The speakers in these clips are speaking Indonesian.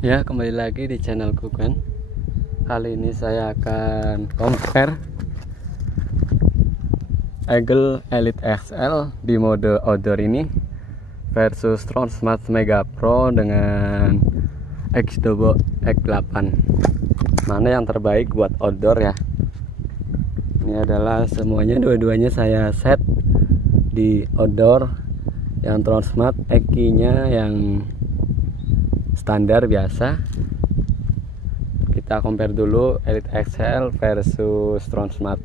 Ya, kembali lagi di channelku kan. Kali ini saya akan compare Eagle Elite XL di mode outdoor ini versus Tronsmart Mega Pro dengan X-Dobo X8. Mana yang terbaik buat outdoor ya? Ini adalah semuanya, dua-duanya saya set di outdoor. Yang Tronsmart X-nya yang standar biasa. Kita compare dulu Elite XL versus Tronsmart.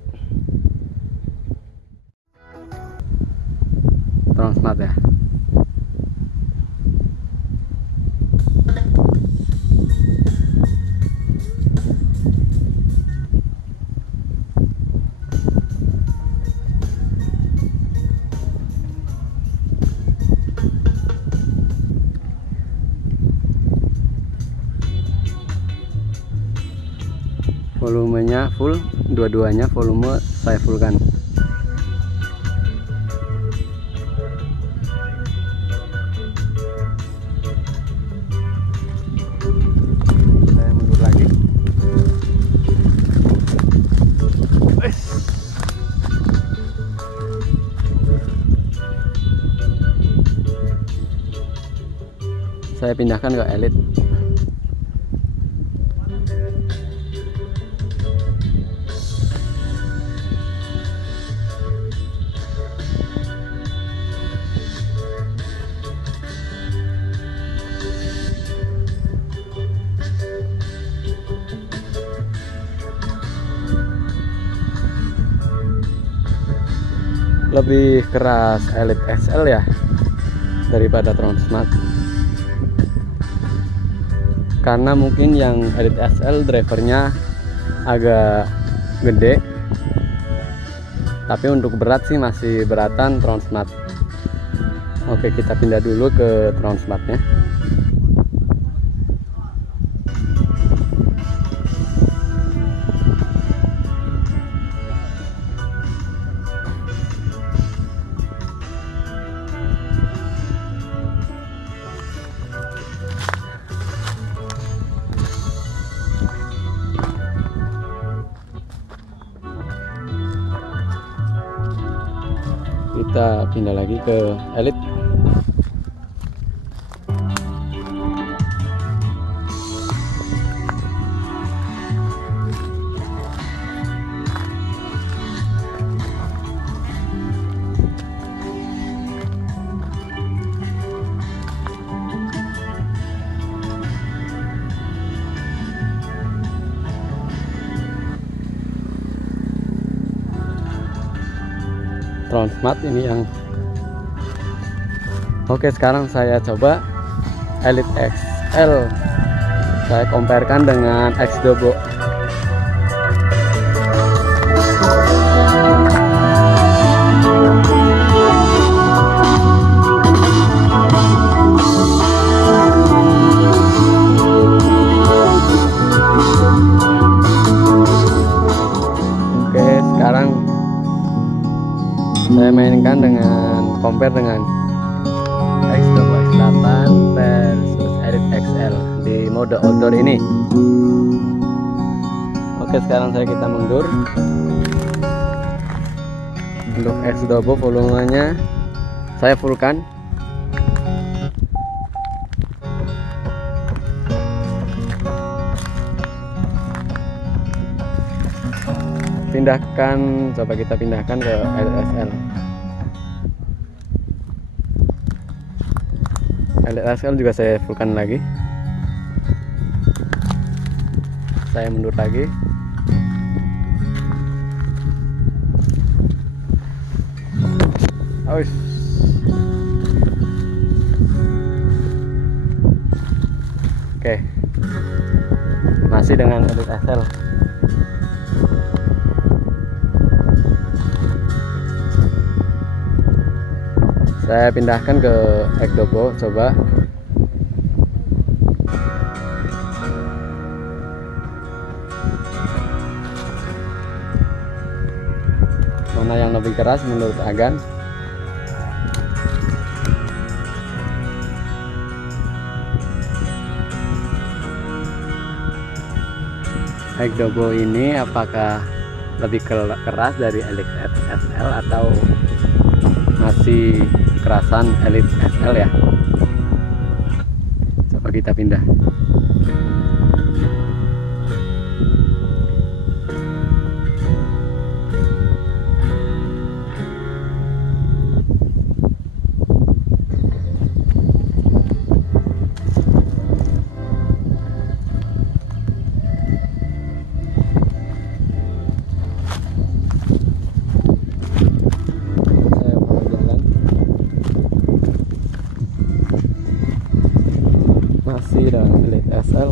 Tronsmart ya. Volumenya full, dua-duanya volume saya fullkan. Saya mundur lagi. Saya pindahkan ke Elite. Lebih keras Elite XL ya daripada Tronsmart, karena mungkin yang Elite XL drivernya agak gede, tapi untuk berat sih masih beratan Tronsmart. Oke, kita pindah dulu ke Tronsmartnya. Kita pindah lagi ke Elite. Tronsmart ini yang oke. Sekarang saya coba Elite XL, saya comparekan dengan X-Dobo. Oke, sekarang saya mainkan dengan compare dengan X-Dobo X8 versus Elite XL di mode outdoor ini. Oke, sekarang kita mundur. Untuk X-Dobo volumenya saya fullkan. Pindahkan, coba kita pindahkan ke LSL. LSL juga saya fullkan lagi. Saya mundur lagi. Oke, masih dengan Elite XL. Saya pindahkan ke X-Dobo, coba. Mana yang lebih keras menurut Agan? Ekdobo ini apakah lebih keras dari Elite XL atau masih kerasan Elite XL ya? Coba kita pindah. Masih dengan Elite XL.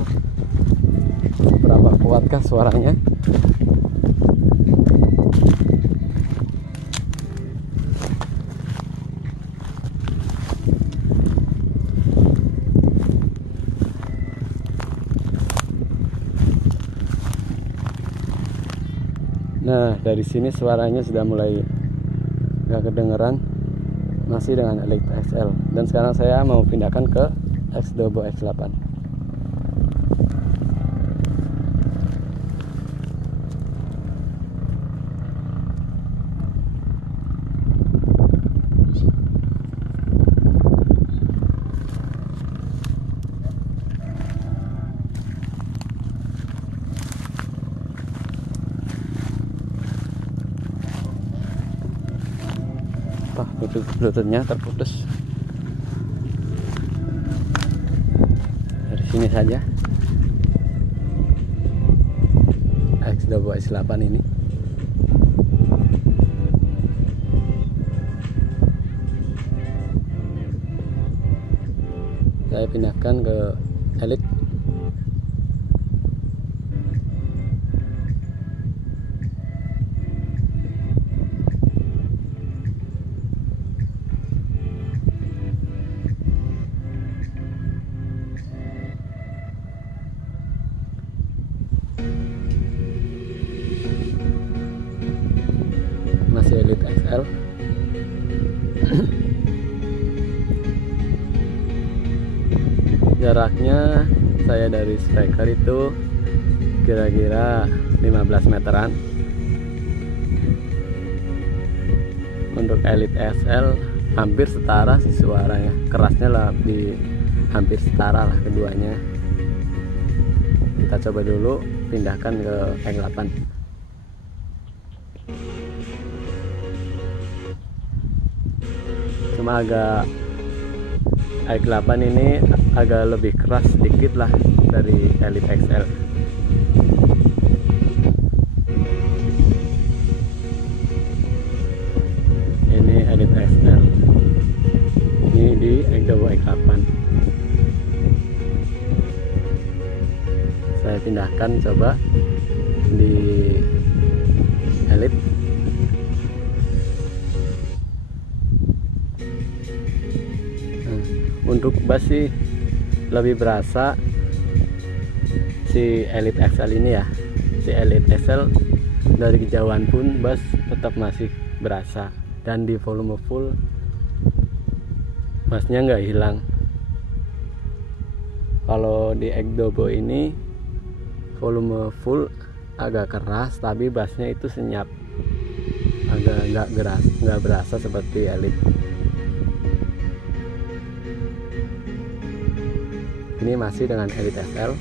Berapa kuatkah suaranya? Nah, dari sini suaranya sudah mulai gak kedengeran. Masih dengan Elite XL. Dan sekarang saya mau pindahkan ke X-Dobo X8. Bluetoothnya terputus. Dari sini saja X-Dobo X8 ini. Saya pindahkan ke Elite. Masih Elite XL. Jaraknya saya dari striker itu kira-kira 15 meteran. Untuk Elite XL hampir setara sih suaranya, kerasnya lebih hampir setara lah keduanya. Kita coba dulu pindahkan ke X8. Cuma agak X8 ini agak lebih keras sedikit lah dari Elite XL. Ini Elite XL, ini di Ekdobo X8. Saya pindahkan coba di Elite. Untuk bass sih lebih berasa si Elite XL ini ya. Si Elite XL dari kejauhan pun bass tetap masih berasa, dan di volume full bassnya nggak hilang. Kalau di Ekdobo ini volume full agak keras, tapi bassnya itu senyap, agak nggak berasa seperti Elite. Ini masih dengan Elite XL.